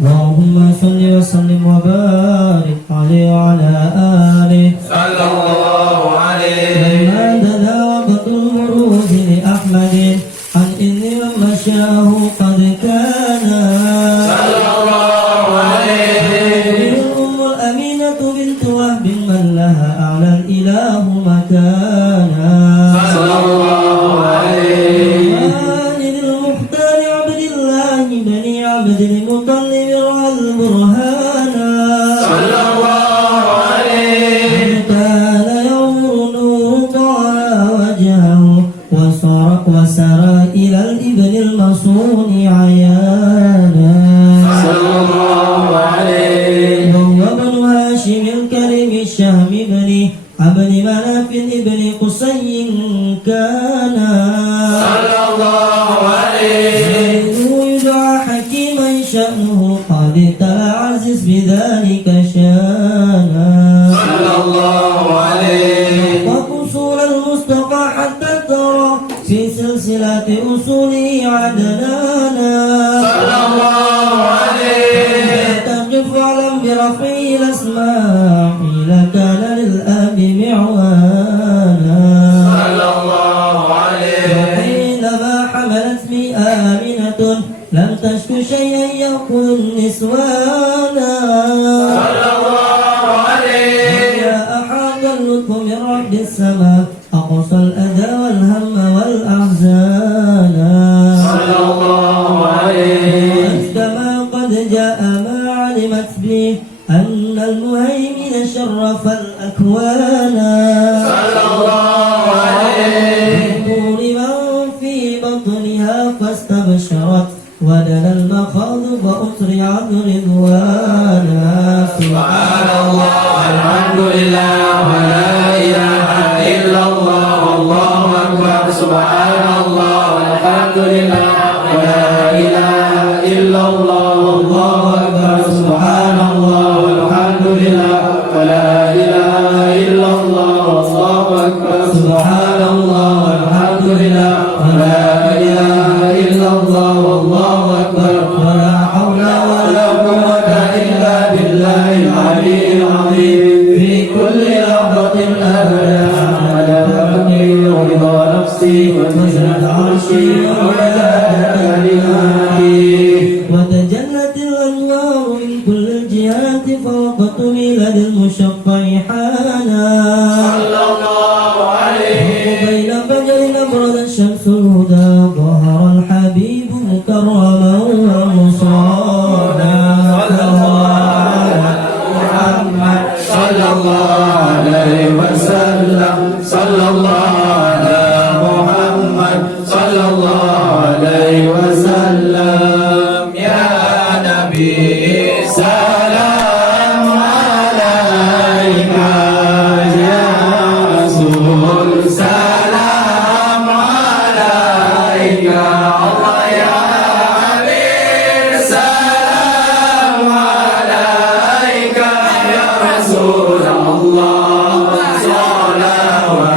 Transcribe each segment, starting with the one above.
اللهم صل وسلم وبارك عليه وعلى آله صلى الله عليه. لما دنا وقت البروز لأحمد عن إذن من مشاه قد كان صلى الله عليه. الأم الأمينة بنت وهب من لها أعلى الإله مكانا صلى الله عليه. والد المختار عبد الله بن عبد المطلب رأى البرهانا صلى الله عليه. كان ينظر نور طه وجهه وسرى إلى الإبن المصون عيانا صلى الله عليه. وهو بن هاشم الكريم الشهم بن عبد مناف بن قصي كان صلى الله عليه. يدعى حكيما شأنه قد تلا عزيز بذلك شانا صلى الله عليه. وقصور المصطفى حتى ترى في سلسلة أصوله عدنانا صلى الله عليه. تقف علم برفع الأسماء لكان للآب معوانا صلى الله عليه. وحينما حملت بي آمنة لم تشك شيئا يأكل النسوانا صلى الله عليه. يا أحد اللطف من رب السماء أقصى الأذى والهم والأحزان صلى الله عليه. كما قد جاء ما علمت به أن المهيمن شرف الأكوان صلى الله عليه. طول من في بطنها فاستبشرت ودنا المخاض وأسرعت رضوانا سبحان الله الحمد لله ولا إله إلا الله والله أكبر. سبحان الله والحمد لله ولا إله إلا الله والله أكبر. سبحان الله والحمد لله ولا إله إلا الله والله أكبر. سبحان الله والحمد لله ولا إله إلا الله والله أكبر. ولا حول ولا قوة إلا بالله العلي العظيم. في كل لحظة أبدا على فقدي ورضا نفسي وزنة عرشي ومداد كلماتي. وتجلت الأنوار من كل الجهات فوقت ميلاد المشفع حانا صلى الله عليه. وبين فجر أبرد الشمس الهدى ظهر الحبيب مكرما ومصانا صلى الله على محمد صلى الله عليه وسلم. صلى الله على محمد صلى الله عليه وسلم. يا نبي سلام عليك. يا رسول سلام عليك. الله يا حبيب سلام عليك. يا رسول الله صلوات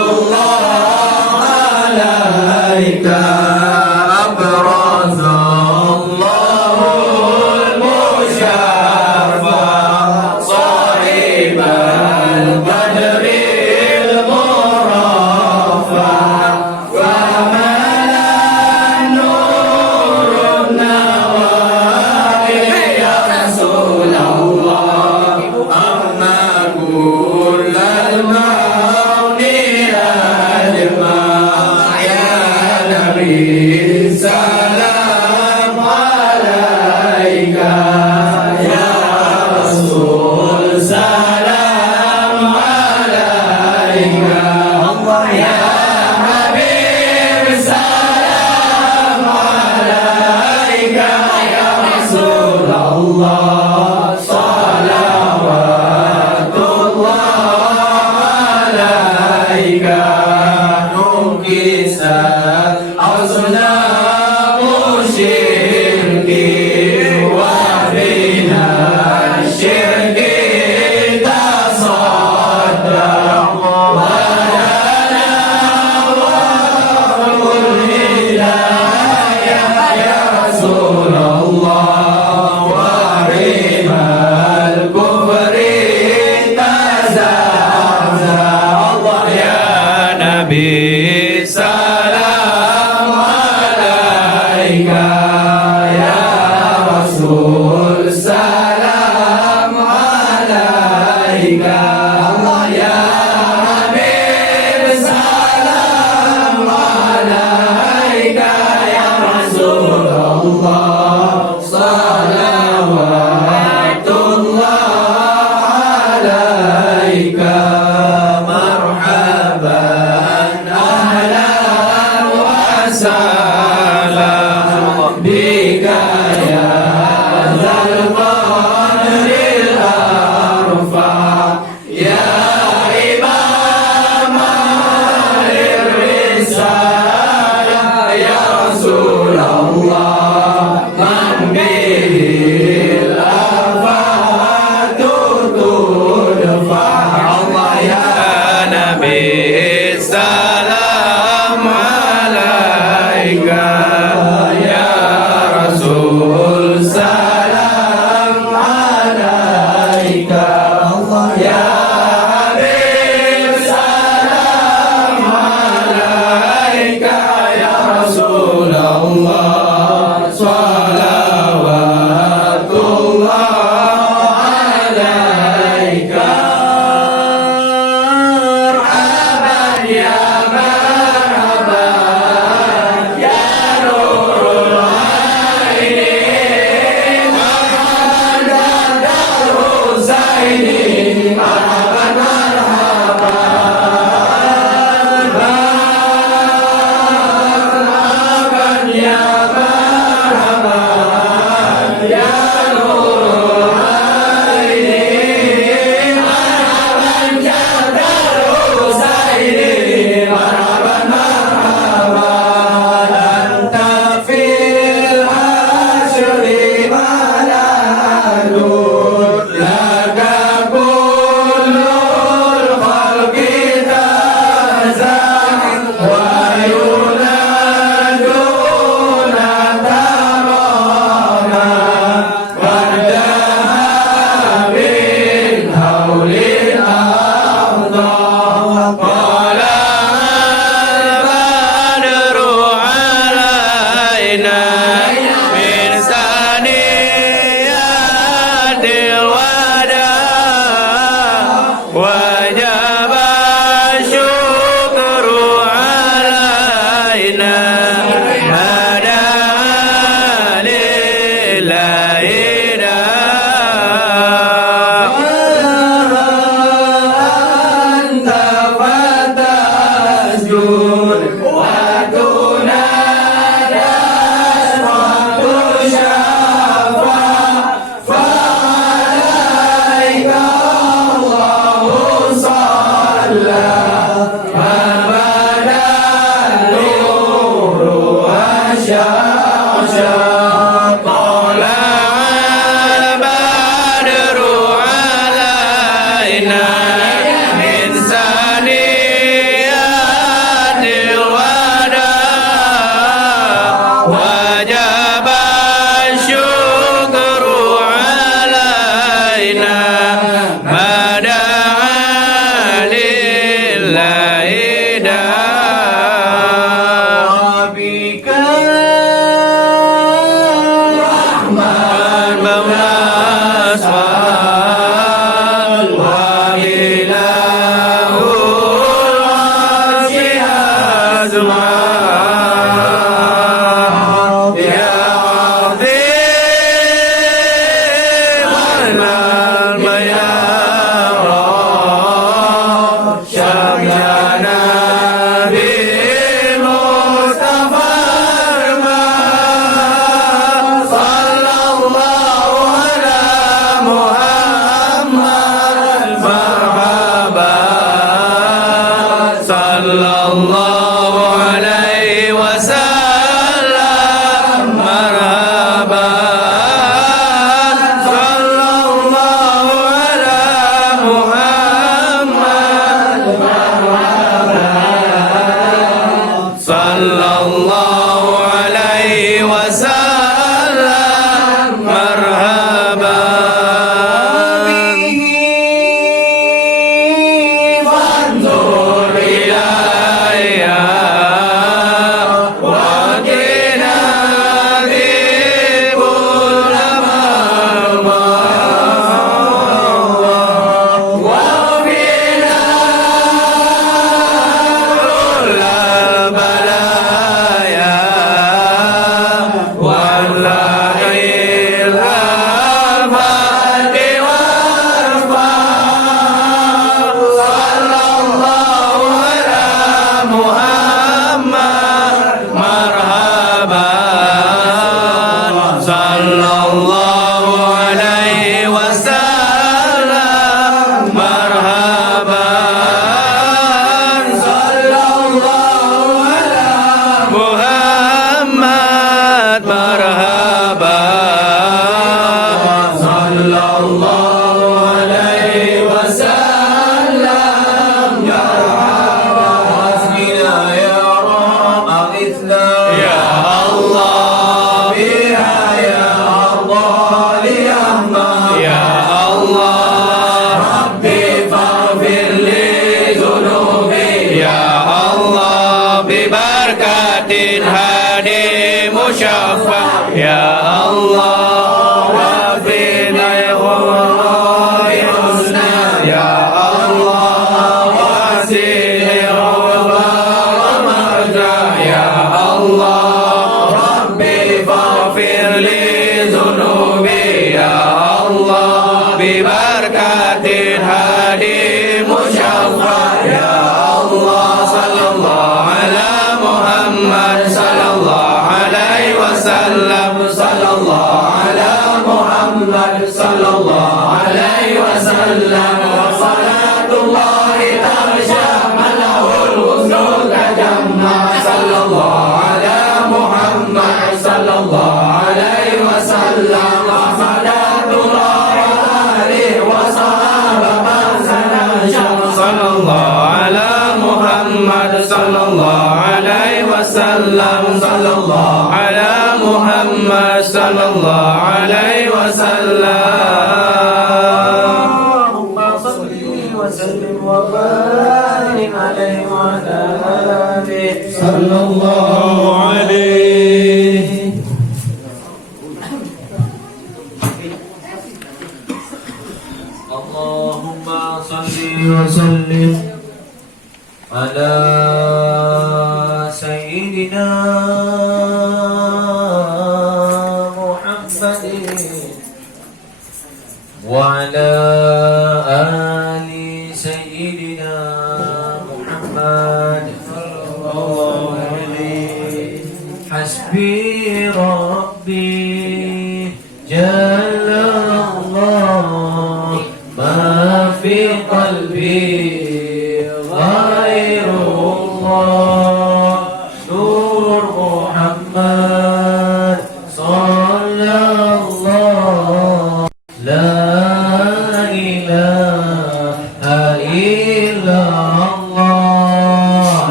الله عليك. أبرز الله المشرف صاحب القدر المرفع. فملا النور النوائر. يا رسول الله أما كل المون أجمع. يا نبي سلام عليك. يا رسول سلام عليك. الله يا حبيب سلام عليك. يا رسول الله صلوات الله عليك. نكست أصنام الشرك وبنا الشرك تصدق ولنا وكل هداية. يا رسول الله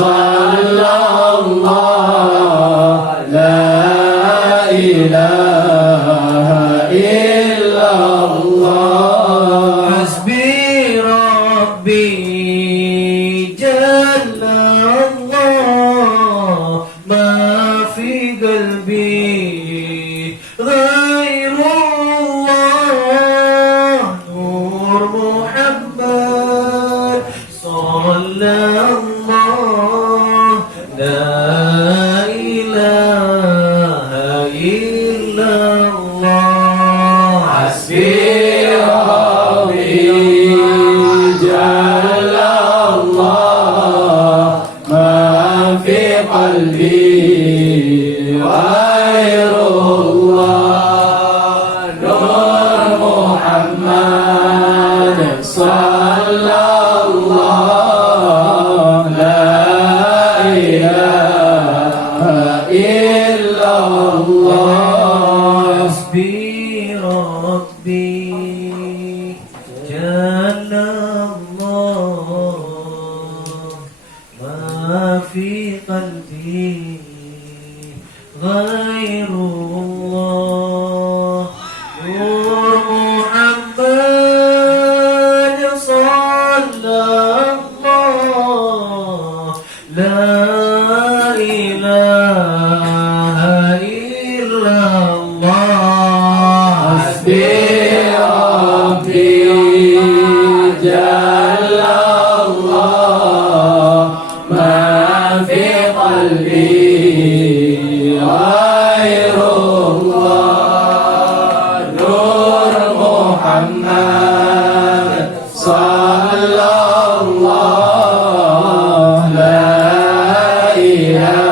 Muhammad في قلبي غير الله نور محمد صلى الله لا إله إلا الله حسبي ربي جل الله ما في قلبي غير الله نور محمد صلى الله لا إله إلا الله حسبي ربي جل الله ما في قلبي غير الله نور محمد صلى الله لا إله